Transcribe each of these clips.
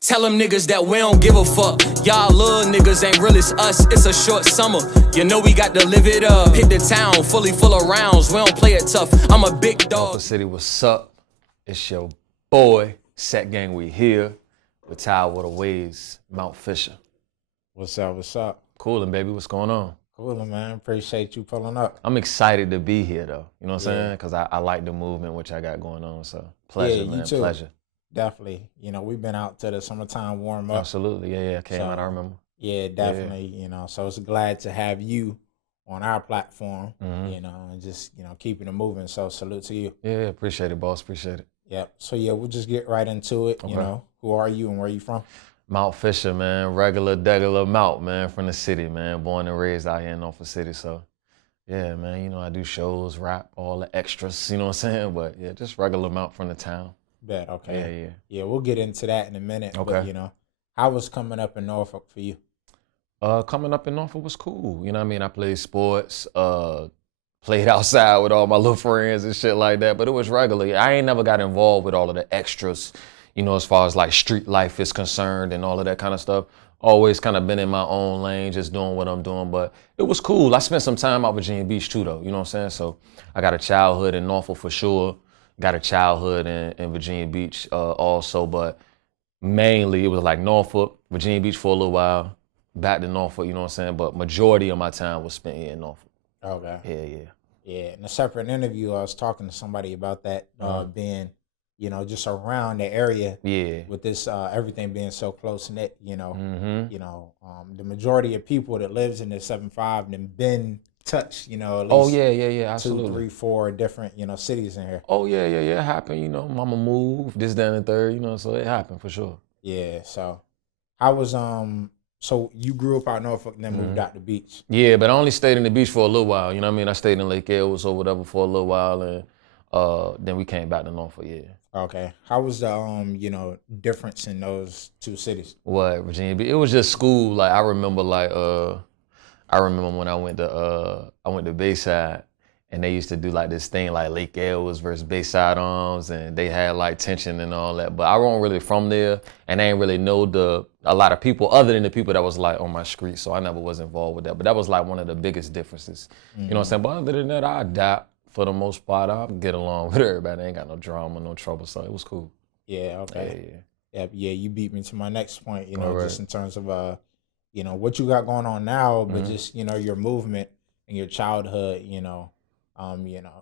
Tell them niggas that we don't give a fuck. Y'all little niggas ain't real as us. It's a short summer. You know we got to live it up. Hit the town fully full of rounds. We don't play it tough. I'm a big dog. Norfolk-City, what's up? It's your boy, Set Gang. We here with Tidewater Waves, Malc Fisher. What's up? What's up? Coolin', baby. What's going on? Coolin', man. Appreciate you pulling up. I'm excited to be here, though. You know what I'm saying? Because I like the movement which I got going on. So pleasure, man. Too. Pleasure. Definitely. You know, we've been out to the summertime warm up. Absolutely. Yeah. Came out, I remember. Yeah, definitely. Yeah. You know, so it's glad to have you on our platform, you know, and just, you know, keeping it moving. So salute to you. Yeah, appreciate it, boss. Appreciate it. Yep. So yeah, we'll just get right into it. Okay. You know, who are you and where are you from? Malc Fisher, man. Regular, degular Malc, man, from the city, man. Born and raised out here in Norfolk-City. So, yeah, man, you know, I do shows, rap, all the extras, you know what I'm saying? But, yeah, just regular Malc from the town. Bet, okay. Yeah. Yeah, we'll get into that in a minute. Okay. But, you know, how was coming up in Norfolk for you? Coming up in Norfolk was cool. You know what I mean? I played sports, played outside with all my little friends and shit like that, but it was regular. I ain't never got involved with all of the extras, you know, as far as like street life is concerned and all of that kind of stuff. Always kind of been in my own lane, just doing what I'm doing, but it was cool. I spent some time out Virginia Beach too, though, you know what I'm saying? So I got a childhood in Norfolk for sure. Got a childhood in Virginia Beach also, but mainly it was like Norfolk, Virginia Beach for a little while, back to Norfolk, you know what I'm saying? But majority of my time was spent here in Norfolk. Okay. Yeah, in a separate interview, I was talking to somebody about that being, you know, just around the area. Yeah. With this everything being so close knit, you know, the majority of people that lives in the 7-5 and been touched, you know, at least absolutely. 2, 3, 4 different, you know, cities in here. Oh yeah, it happened, you know. Mama moved, this, that, and the third, you know, so it happened for sure. Yeah. So, how was So you grew up out in Norfolk and then moved out to the beach? Yeah, but I only stayed in the beach for a little while. You know what I mean? I stayed in Lake Ellis or whatever for a little while, and then we came back to Norfolk. Yeah. Okay. How was the you know, difference in those two cities? What, Virginia Beach? It was just school. Like I remember when I went to Bayside, and they used to do like this thing like Lake Ellis versus Bayside Arms, and they had like tension and all that. But I wasn't really from there, and I ain't really know a lot of people other than the people that was like on my street, so I never was involved with that. But that was like one of the biggest differences. You know what I'm saying? But other than that, I adapt for the most part. I get along with everybody. I ain't got no drama, no trouble, so it was cool. Yeah, okay. Yeah, you beat me to my next point, you know, right. Just in terms of you know, what you got going on now, but just, you know, your movement and your childhood, you know,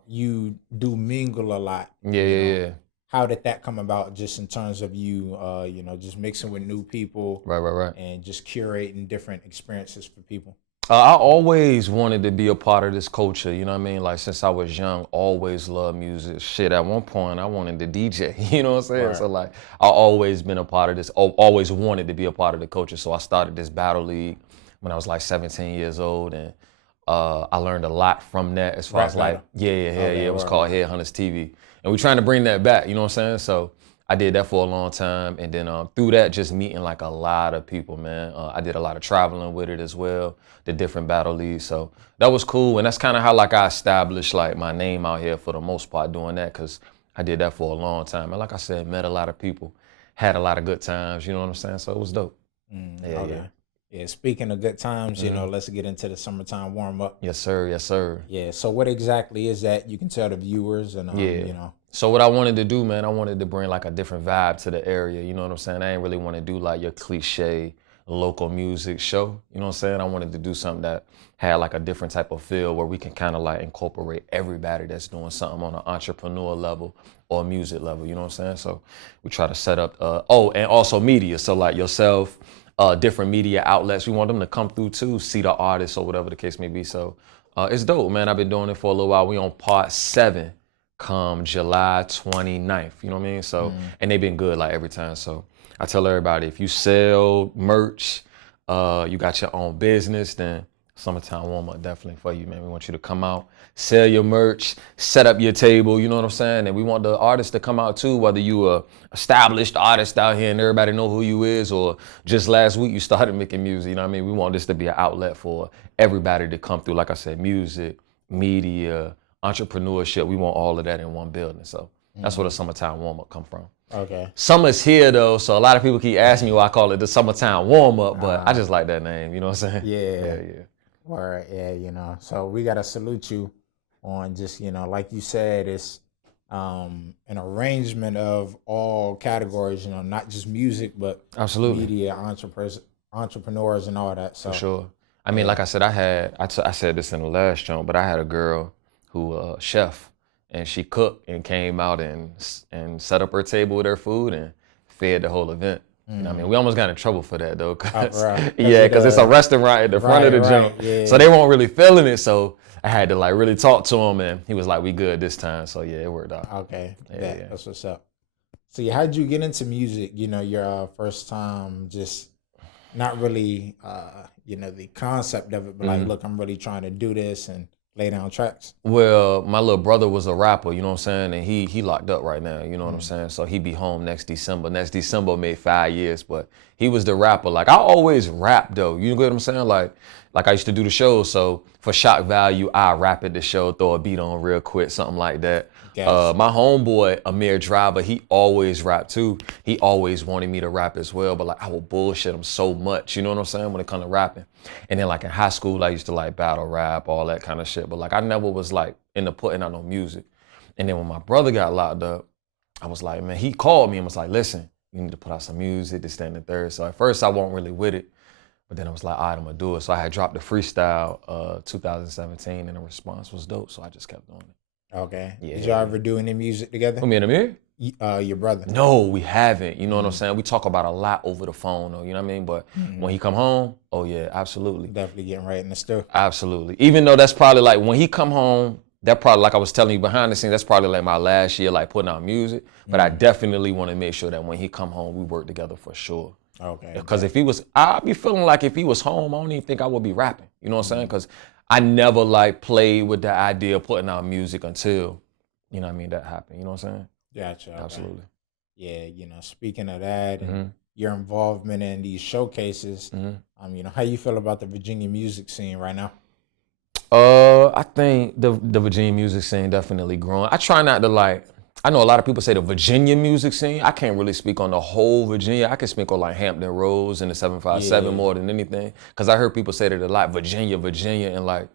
you do mingle a lot. Yeah. How did that come about, just in terms of you, you know, just mixing with new people, right, and just curating different experiences for people? I always wanted to be a part of this culture, you know what I mean? Like since I was young, always loved music. Shit, at one point I wanted to DJ, you know what I'm saying? Right. So like I always been a part of this, always wanted to be a part of the culture. So I started this battle league when I was like 17 years old, and I learned a lot from that as far as like, it was called Headhunters TV. And we're trying to bring that back, you know what I'm saying? So I did that for a long time, and then through that, just meeting like a lot of people, man. I did a lot of traveling with it as well, the different battle leagues. So that was cool, and that's kind of how like I established like my name out here for the most part doing that, because I did that for a long time. And like I said, met a lot of people, had a lot of good times, you know what I'm saying? So it was dope. Yeah, speaking of good times, you know, let's get into the summertime warm up. Yes, sir. Yeah, so what exactly is that? You can tell the viewers and you know. So what I wanted to do, man, I wanted to bring like a different vibe to the area, you know what I'm saying? I ain't really want to do like your cliche local music show, you know what I'm saying? I wanted to do something that had like a different type of feel where we can kind of like incorporate everybody that's doing something on an entrepreneur level or music level, you know what I'm saying? So we try to set up, and also media, so like yourself, different media outlets. We want them to come through too, see the artists or whatever the case may be. So it's dope, man. I've been doing it for a little while. We on part 7 come July 29th, you know what I mean? So, and they've been good like every time. So I tell everybody, if you sell merch, you got your own business, then summertime warm up definitely for you, man. We want you to come out, sell your merch, set up your table, you know what I'm saying? And we want the artists to come out too, whether you a established artist out here and everybody know who you is, or just last week you started making music, you know what I mean? We want this to be an outlet for everybody to come through. Like I said, music, media, entrepreneurship, we want all of that in one building. So that's where the summertime warm up come from. Okay. Summer's here though, so a lot of people keep asking me why I call it the summertime warm up, but I just like that name. You know what I'm saying? Yeah. All right. Yeah. You know, so we gotta salute you on just, you know, like you said, it's an arrangement of all categories. You know, not just music, but Absolutely. media, entrepreneurs, and all that. So For sure. I mean, like I said, I said this in the last show, but I had a girl who chef, and she cooked and came out and set up her table with her food and fed the whole event. You know what I mean? We almost got in trouble for that though, cause it's a restaurant at the front of the jump, so they weren't really feeling it. So I had to like really talk to him, and he was like, "We good this time." So yeah, it worked out. Okay, that's what's up. So yeah, how'd you get into music? You know, your first time, just not really, you know, the concept of it, but like, look, I'm really trying to do this and lay down tracks. Well, my little brother was a rapper, you know what I'm saying? And he locked up right now, you know what I'm saying? So he be home next December. Next December made 5 years, but he was the rapper. Like, I always rap though, you know what I'm saying? Like I used to do the shows, so for shock value, I rap at the show, throw a beat on real quick, something like that. My homeboy, Amir Driver, he always rapped too. He always wanted me to rap as well, but like I would bullshit him so much, you know what I'm saying, when it comes to rapping. And then like in high school, I used to like battle rap, all that kind of shit, but like I never was like into putting out no music. And then when my brother got locked up, I was like, man, he called me and was like, listen, you need to put out some music, this, that, and the third. So at first I wasn't really with it, but then I was like, all right, I'm gonna do it. So I had dropped the freestyle 2017 and the response was dope, so I just kept doing it. Okay. Yeah. Did y'all ever do any music together? Who, me and Amir? Your brother. No, we haven't. You know what I'm saying? We talk about a lot over the phone, though. You know what I mean? But when he come home, oh yeah, absolutely. Definitely getting right in the stuff. Absolutely. Even though that's probably like when he come home, that probably, like I was telling you behind the scenes, that's probably like my last year, like putting out music. But I definitely want to make sure that when he come home, we work together for sure. Okay. Because if he was, I'd be feeling like if he was home, I don't even think I would be rapping. You know what I'm saying? Because I never like played with the idea of putting out music until, you know what I mean, that happened. You know what I'm saying? Gotcha. Okay. Absolutely. Yeah, you know, speaking of that and your involvement in these showcases, you know, how you feel about the Virginia music scene right now? I think the Virginia music scene definitely growing. I try not to like, I know a lot of people say the Virginia music scene. I can't really speak on the whole Virginia. I can speak on like Hampton Roads and the 757 more than anything. Cause I heard people say that a lot, Virginia, and like,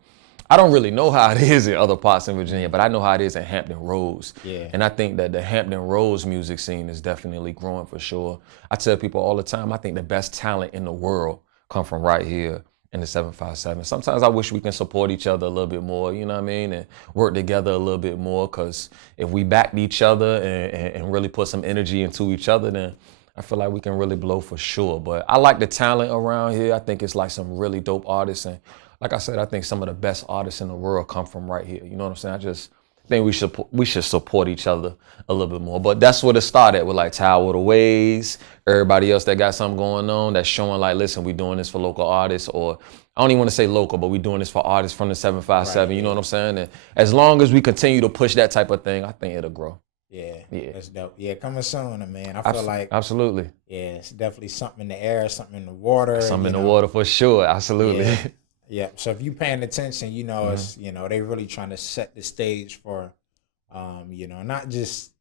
I don't really know how it is in other parts in Virginia, but I know how it is in Hampton Roads. Yeah. And I think that the Hampton Roads music scene is definitely growing for sure. I tell people all the time, I think the best talent in the world come from right here in the 757. Sometimes I wish we can support each other a little bit more, you know what I mean? And work together a little bit more, because if we backed each other and really put some energy into each other, then I feel like we can really blow for sure. But I like the talent around here. I think it's like some really dope artists. And like I said, I think some of the best artists in the world come from right here. You know what I'm saying? I just think we should support each other a little bit more. But that's where it started with like Tidewater Waves, everybody else that got something going on that's showing like, listen, we doing this for local artists, or I don't even want to say local, but we doing this for artists from the 757. Right. You know what I'm saying? And as long as we continue to push that type of thing, I think it'll grow. Yeah, that's dope. Yeah, coming soon, man. I feel like absolutely. Yeah, it's definitely something in the air, something in the water. Something in the water for sure. Absolutely. Yeah. Yeah, so if you paying attention, you know, it's, you know, they really trying to set the stage for, you know, not just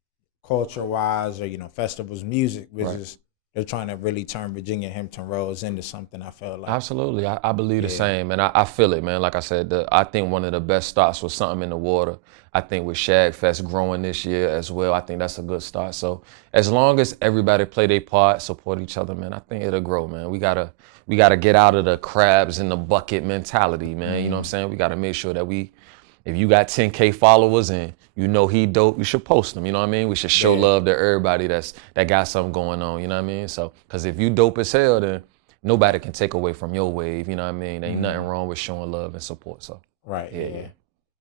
culture wise or, you know, festivals, music, but just they're trying to really turn Virginia Hampton Roads into something. I feel like absolutely, I believe the same, and I feel it, man. Like I said, I think one of the best starts was something in the water. I think with Shag Fest growing this year as well, I think that's a good start. So as long as everybody play their part, support each other, man, I think it'll grow, man. We gotta get out of the crabs in the bucket mentality, man. You know what I'm saying? We gotta make sure that if you got 10K followers and you know he dope, you should post them. You know what I mean? We should show love to everybody that got something going on. You know what I mean? So, because if you dope as hell, then nobody can take away from your wave. You know what I mean? Ain't nothing wrong with showing love and support. So,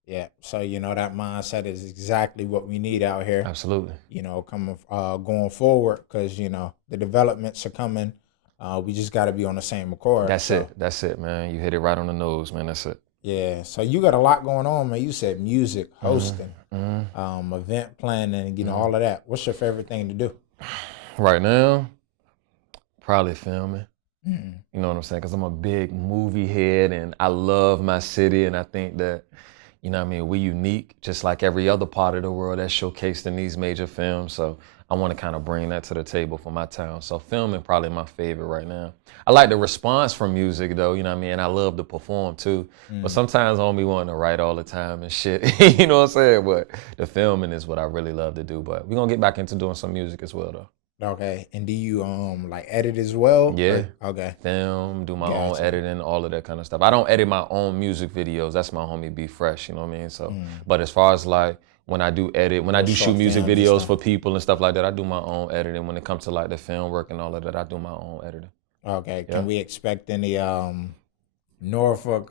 yeah. So, you know, that mindset is exactly what we need out here. Absolutely. You know, going forward, because, you know, the developments are coming. We just got to be on the same accord. That's it, man. You hit it right on the nose, man. That's it. Yeah, so you got a lot going on, man. You said music, hosting, event planning, you know, all of that. What's your favorite thing to do? Right now, probably filming. You know what I'm saying? Because I'm a big movie head and I love my city, and I think that, You know what I mean? We unique, just like every other part of the world that's showcased in these major films. So I want to kind of bring that to the table for my town. So filming probably my favorite right now. I like the response from music though, you know what I mean? I love to perform too. But sometimes I don't be wanting to write all the time and shit. You know what I'm saying? But the filming is what I really love to do. But we're gonna get back into doing some music as well though. Okay. And do you like edit as well? Yeah. Okay. Film, do my own Gotcha. editing, all of that kind of stuff. I don't edit my own music videos. That's my homie Be Fresh, you know what I mean? So, but as far as like when I do edit, when I do shoot music videos for people and stuff like that, I do my own editing. When it comes to like the film work and all of that, I do my own editing. Okay. Can we expect any Norfolk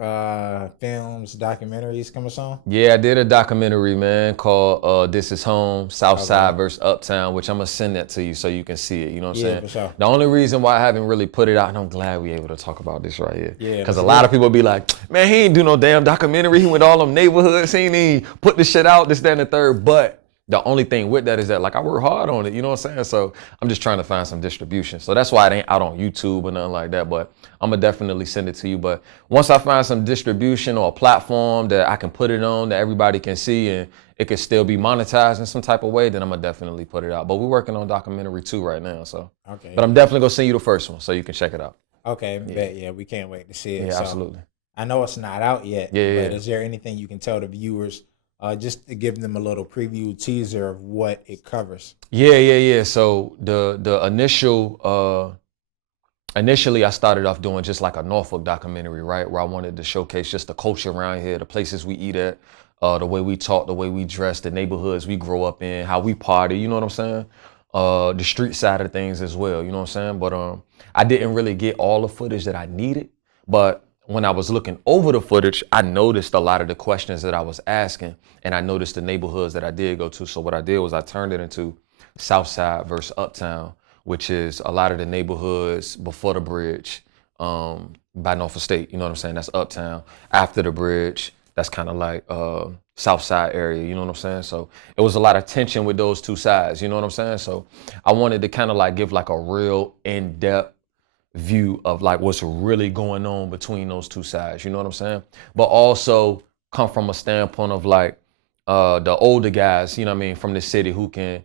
films, documentaries coming soon? Yeah, I did a documentary, man, called This Is Home, Southside versus Uptown, which I'm going to send that to you so you can see it, you know what I'm saying? For sure. The only reason why I haven't really put it out, and I'm glad we able to talk about this right here. Yeah. Because a lot of people be like, man, he ain't do no damn documentary. He went to all them neighborhoods. He ain't even put the shit out, this, that, and the third. But the only thing with that is that, like, I work hard on it, you know what I'm saying? So I'm just trying to find some distribution. So that's why it ain't out on YouTube or nothing like that. But I'm going to definitely send it to you. But once I find some distribution or a platform that I can put it on that everybody can see and it can still be monetized in some type of way, then I'm going to definitely put it out. But we're working on documentary 2 right now. So, Okay. But I'm definitely going to send you the first one so you can check it out. Okay. Bet. Yeah, we can't wait to see it. Yeah, So, absolutely. I know it's not out yet. Yeah, But is there anything you can tell the viewers? Just to give them a little preview teaser of what it covers. Yeah. So the initially I started off doing just like a Norfolk documentary, right? Where I wanted to showcase just the culture around here, the places we eat at, the way we talk, the way we dress, the neighborhoods we grow up in, how we party, you know what I'm saying? The street side of things as well, you know what I'm saying? But I didn't really get all the footage that I needed, but when I was looking over the footage, I noticed a lot of the questions that I was asking, and I noticed the neighborhoods that I did go to. So what I did was I turned it into Southside versus Uptown, which is a lot of the neighborhoods before the bridge by Norfolk State, you know what I'm saying? That's Uptown. After the bridge, that's kind of like Southside area, you know what I'm saying? So it was a lot of tension with those two sides, you know what I'm saying? So I wanted to kind of like give like a real in-depth view of like what's really going on between those two sides, you know what I'm saying? But also come from a standpoint of like the older guys, you know what I mean, from the city who can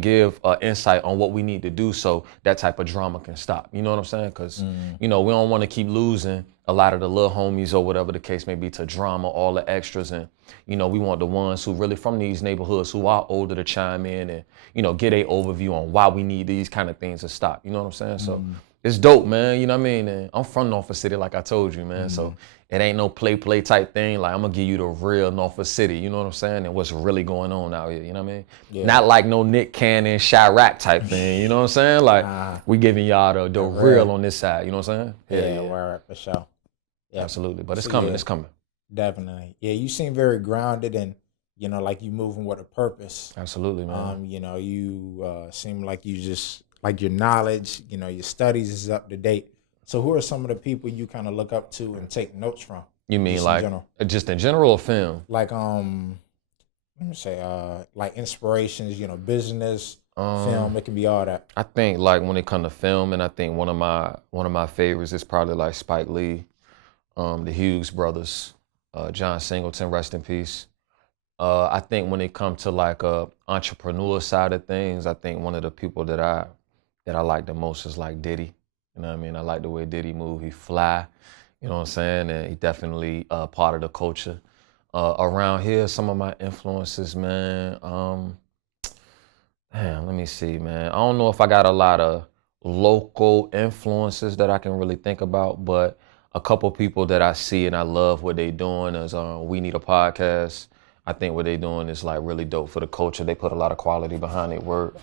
give insight on what we need to do so that type of drama can stop, you know what I'm saying? Because, you know, we don't want to keep losing a lot of the little homies or whatever the case may be to drama, all the extras. And, you know, we want the ones who really from these neighborhoods who are older to chime in and, you know, get a overview on why we need these kind of things to stop, you know what I'm saying? So it's dope, man, you know what I mean? And I'm from Norfolk-City, like I told you, man. So it ain't no play type thing. Like, I'm gonna give you the real Norfolk-City, you know what I'm saying? And what's really going on out here, you know what I mean? Yeah. Not like no Nick Cannon, Chirac type thing, you know what I'm saying? Like, we giving y'all the real on this side, you know what I'm saying? Yeah, word, for sure. Yeah. Absolutely, but it's coming, it's coming. Definitely. Yeah, you seem very grounded and, you know, like you moving with a purpose. Absolutely, man. You know, you seem like you just, like your knowledge, you know, your studies is up to date. So who are some of the people you kind of look up to and take notes from? You mean like just in general or film? Like let me say like inspirations, you know, business, film, it can be all that. I think like when it comes to film, and I think one of my favorites is probably like Spike Lee, the Hughes brothers, John Singleton, rest in peace. I think when it comes to like entrepreneur side of things, I think one of the people that I like the most is like Diddy. You know what I mean? I like the way Diddy move. He fly, you know what I'm saying? And he definitely part of the culture. Around here, some of my influences, man. Let me see, man. I don't know if I got a lot of local influences that I can really think about, but a couple people that I see and I love what they doing is We Need a Podcast. I think what they doing is like really dope for the culture. They put a lot of quality behind their work.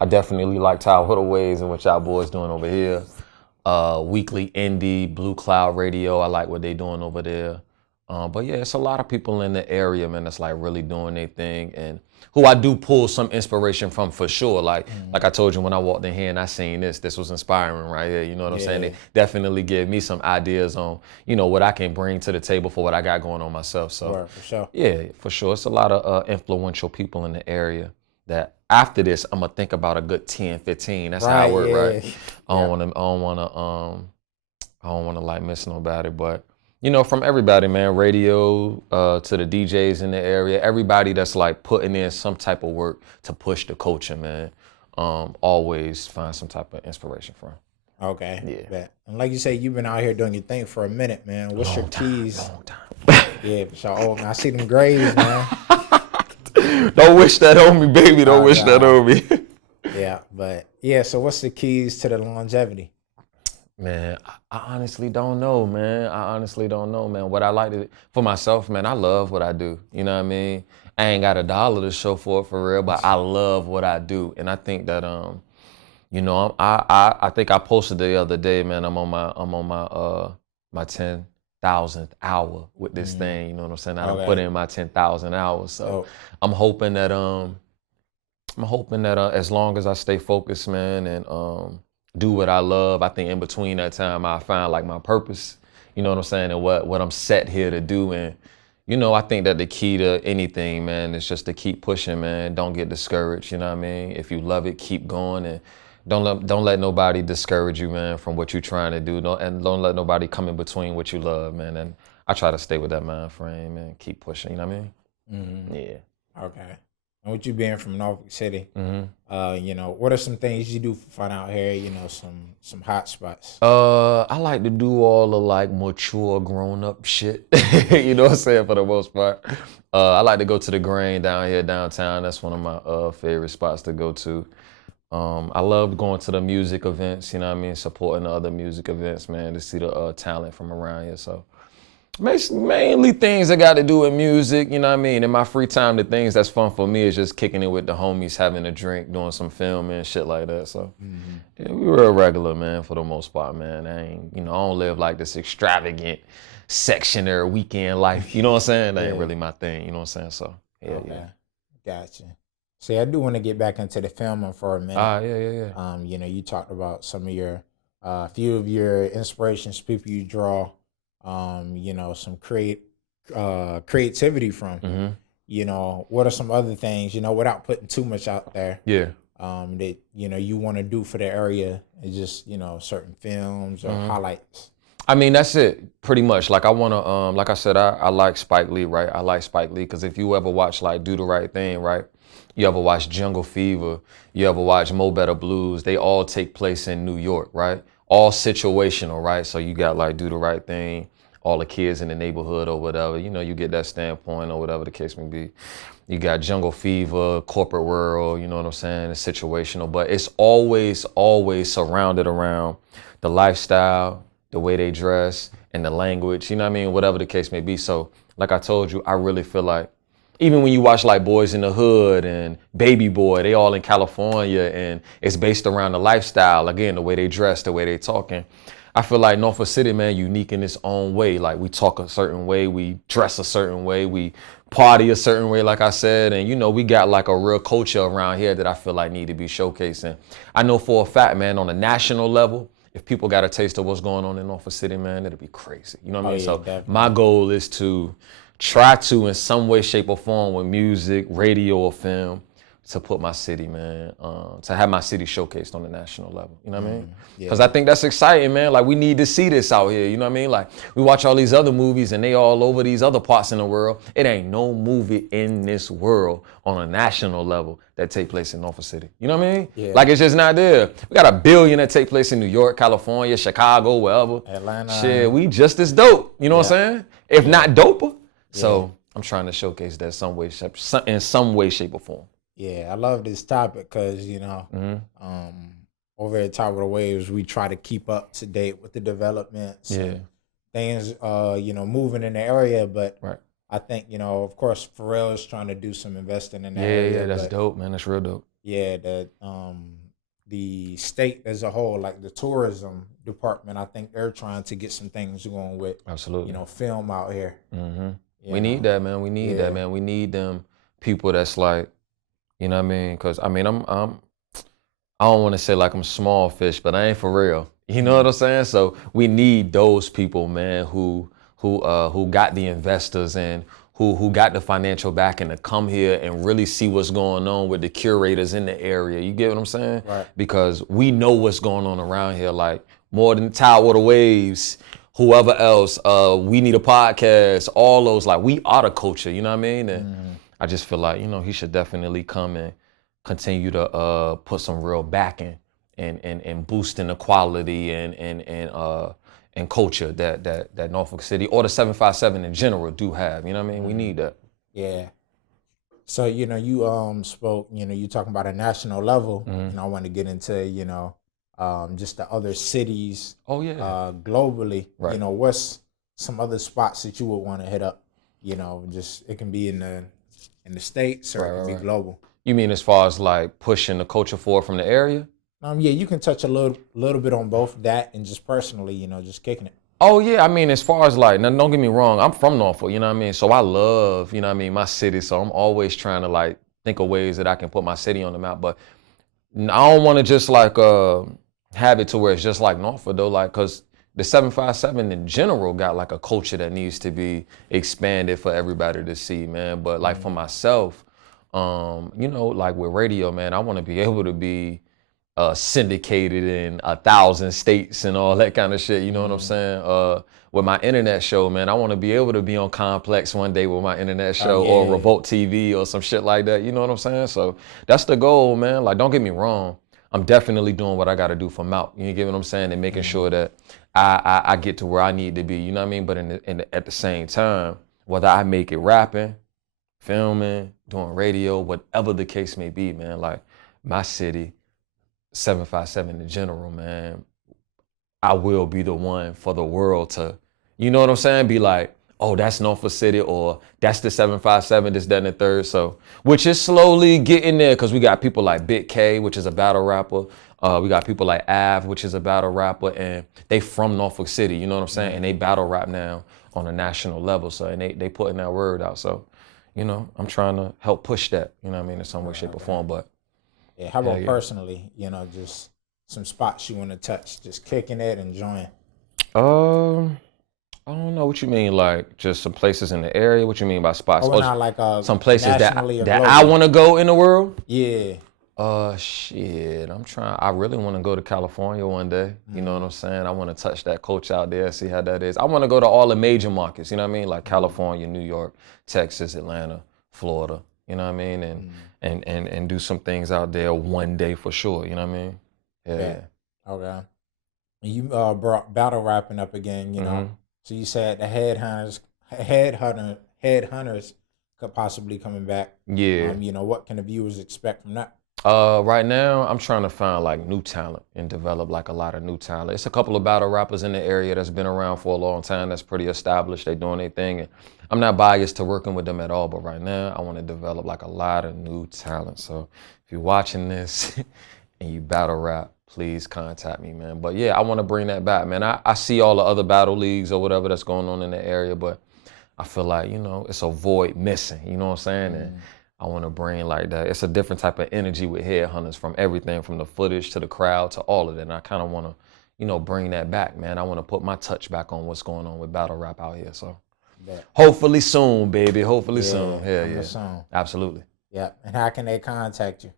I definitely like Tidewater Waves and what y'all boys doing over here. Weekly Indie, Blue Cloud Radio, I like what they doing over there. But yeah, it's a lot of people in the area, man, that's like really doing their thing and who I do pull some inspiration from for sure. Like I told you when I walked in here and I seen this was inspiring right here. You know what I'm saying? It definitely gave me some ideas on, you know, what I can bring to the table for what I got going on myself. So for sure. Yeah, for sure. It's a lot of influential people in the area that after this, I'm gonna think about a good 10, 15. That's how I work, right? I don't wanna like miss nobody, but You know, from everybody, man, radio to the DJs in the area, everybody that's like putting in some type of work to push the culture, man. Always find some type of inspiration from. Okay. Yeah. Bet. And like you say, you've been out here doing your thing for a minute, man. What's your keys? Long time. Yeah, for sure. Oh, man, I see them grades, man. Don't wish that on me, baby. Don't wish that on me. Yeah, but yeah, so what's the keys to the longevity? Man, I honestly don't know, man. I honestly don't know, man. What I like to, for myself, man, I love what I do. You know what I mean? I ain't got $1 to show for it for real, but I love what I do. And I think that, you know, I think I posted the other day, man, I'm on my 10,000th hour with this thing, you know what I'm saying? I done put in my 10,000 hours. So I'm hoping that as long as I stay focused, man, and do what I love, I think in between that time I find like my purpose, you know what I'm saying, and what I'm set here to do. And you know, I think that the key to anything, man, is just to keep pushing, man. Don't get discouraged, you know what I mean? If you love it, keep going, and don't let nobody discourage you, man, from what you're trying to do. Don't let nobody come in between what you love, man. And I try to stay with that mind frame and keep pushing, you know what I mean? Yeah. Okay. And with you being from Norfolk City, you know, what are some things you do for fun out here? You know, some hot spots. I like to do all the like mature, grown up shit. You know what I'm saying, for the most part. I like to go to the Grain down here downtown. That's one of my favorite spots to go to. I love going to the music events. You know what I mean, supporting the other music events, man, to see the talent from around here. So. Mainly things that got to do with music, you know what I mean? In my free time, the things that's fun for me is just kicking it with the homies, having a drink, doing some filming and shit like that. So yeah, we were a regular, man, for the most part, man. I don't live like this extravagant sectionary weekend life. You know what I'm saying? That ain't really my thing, you know what I'm saying? So yeah. Gotcha. See, I do want to get back into the filming for a minute. Yeah. You know, you talked about some of your, few of your inspirations, people you draw. You know, some creativity from. You know, what are some other things, you know, without putting too much out there? Yeah. That, you know, you want to do for the area, and just, you know, certain films or highlights. I mean, that's it, pretty much. Like I want to, like I said, I like Spike Lee, right? I like Spike Lee because if you ever watch like Do the Right Thing, right? You ever watch Jungle Fever? You ever watch Mo Better Blues? They all take place in New York, right? All situational, right? So you got like Do the Right Thing, all the kids in the neighborhood or whatever, you know, you get that standpoint or whatever the case may be. You got Jungle Fever, corporate world, you know what I'm saying? It's situational, but it's always surrounded around the lifestyle, the way they dress, and the language, you know what I mean? Whatever the case may be. So like I told you, I really feel like, even when you watch like Boys in the Hood and Baby Boy, they all in California, and it's based around the lifestyle, again, the way they dress, the way they talking. I feel like Norfolk City, man, unique in its own way. Like we talk a certain way, we dress a certain way, we party a certain way, like I said. And you know, we got like a real culture around here that I feel like need to be showcasing. I know for a fact, man, on a national level, if people got a taste of what's going on in Norfolk City, man, it'll be crazy. You know what I mean? Yeah, So definitely. my goal is to try to, in some way, shape, or form, with music, radio, or film, to put my city, man, to have my city showcased on the national level. You know what I mean? Because I think that's exciting, man. Like, we need to see this out here. You know what I mean? Like, we watch all these other movies and they all over these other parts in the world. It ain't no movie in this world on a national level that take place in Norfolk City. You know what I mean? Yeah. Like, it's just not there. We got 1 billion that take place in New York, California, Chicago, wherever. Atlanta. Shit, we just as dope. You know what I'm saying? If not doper. So I'm trying to showcase that in some way, shape, or form. Yeah, I love this topic because, you know, over at Tidewater Waves, we try to keep up to date with the developments and things, you know, moving in the area. But I think, you know, of course, Pharrell is trying to do some investing in that area. Yeah, that's dope, man. That's real dope. Yeah, the state as a whole, like the tourism department, I think they're trying to get some things going with, Absolutely. you know, film out here. We need that, man. We need that, man. We need them people that's like, you know what I mean? Because I mean, I don't want to say like I'm small fish, but I ain't for real. You know what I'm saying? So we need those people, man, who got the investors and who got the financial backing to come here and really see what's going on with the curators in the area. You get what I'm saying? Right. Because we know what's going on around here. Like more than Tidewater Waves, whoever else, we need a podcast, all those, like, we are the culture, you know what I mean? And I just feel like, you know, he should definitely come and continue to put some real backing and boosting the quality and culture that Norfolk City or the 757 in general do have. You know what I mean? We need that. Yeah. So, you know, you spoke, you know, you talking about a national level, and I want to get into, you know, just the other cities. Oh yeah. Globally, Right. you know, what's some other spots that you would want to hit up? You know, just it can be in the States or it can be global. You mean as far as like pushing the culture forward from the area? Yeah, you can touch a little bit on both that and just personally, you know, just kicking it. Oh yeah, I mean, as far as like, now don't get me wrong, I'm from Norfolk, you know what I mean? So I love, you know what I mean, my city. So I'm always trying to like think of ways that I can put my city on the map. But I don't want to just like have it to where it's just like Norfolk though, like, cause the 757 in general got like a culture that needs to be expanded for everybody to see, man. But like for myself, you know, like with radio, man, I want to be able to be syndicated in 1,000 states and all that kind of shit. You know what I'm saying? With my internet show, man, I want to be able to be on Complex one day with my internet show or Revolt TV or some shit like that. You know what I'm saying? So that's the goal, man. Like, don't get me wrong. I'm definitely doing what I got to do for Malc. You get what I'm saying? And making sure that I get to where I need to be. You know what I mean? But at the same time, whether I make it rapping, filming, doing radio, whatever the case may be, man, like my city, 757 in general, man, I will be the one for the world to, you know what I'm saying? Be like, oh, that's Norfolk City, or that's the 757, this, that, and the third. So, which is slowly getting there, because we got people like Big K, which is a battle rapper. We got people like Av, which is a battle rapper, and they from Norfolk City, you know what I'm saying? And they battle rap now on a national level. So, and they putting that word out. So, you know, I'm trying to help push that, you know what I mean, in some way, shape, or form. But yeah, how about personally, you know, just some spots you want to touch, just kicking it, enjoying? I don't know what you mean, like just some places in the area. What you mean by spots? Oh, not like some places that globally. I want to go in the world. Yeah. Shit, I really want to go to California one day. You know what I'm saying? I want to touch that culture out there, see how that is. I want to go to all the major markets, you know what I mean? Like California, New York, Texas, Atlanta, Florida, you know what I mean? And do some things out there one day for sure, you know what I mean? Yeah. Okay. You brought battle rapping up again, you know. So you said the headhunters could possibly coming back. Yeah. You know, what can the viewers expect from that? Right now, I'm trying to find like new talent and develop like a lot of new talent. It's a couple of battle rappers in the area that's been around for a long time, that's pretty established, they doing their thing. And I'm not biased to working with them at all, but right now I want to develop like a lot of new talent. So if you're watching this and you battle rap, please contact me, man. But yeah, I want to bring that back, man. I see all the other battle leagues or whatever that's going on in the area, but I feel like, you know, it's a void missing, you know what I'm saying? And I want to bring like that. It's a different type of energy with headhunters, from everything from the footage to the crowd to all of that. And I kind of want to, you know, bring that back, man. I want to put my touch back on what's going on with battle rap out here. So hopefully soon, baby. Hopefully soon. Yeah. Soon. Absolutely. Yeah. And how can they contact you?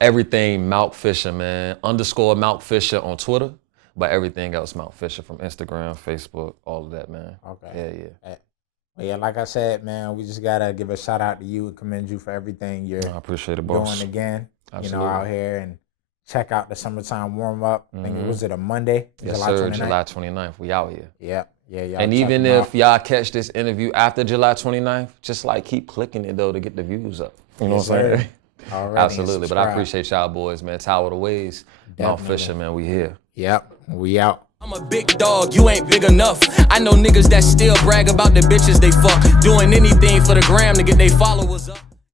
Everything Malc Fisher, man. _ Malc Fisher on Twitter, but everything else Malc Fisher from Instagram, Facebook, all of that, man. Okay. Yeah. Well, yeah, like I said, man, we just gotta give a shout out to you and commend you for everything you're I appreciate it, boss. doing again. Absolutely. You know, out here, and check out the summertime warm up. I think was it a Monday? Yes, sir. July 29th. We out here. Yeah. And even if y'all catch this interview after July 29th, just like keep clicking it though to get the views up. You know what I'm saying? Absolutely. But I appreciate y'all boys, man. Tidewater Waves, Malc Fisher, man. We here. Yep. We out. I'm a big dog, you ain't big enough. I know niggas that still brag about the bitches they fuck, doing anything for the gram to get their followers up.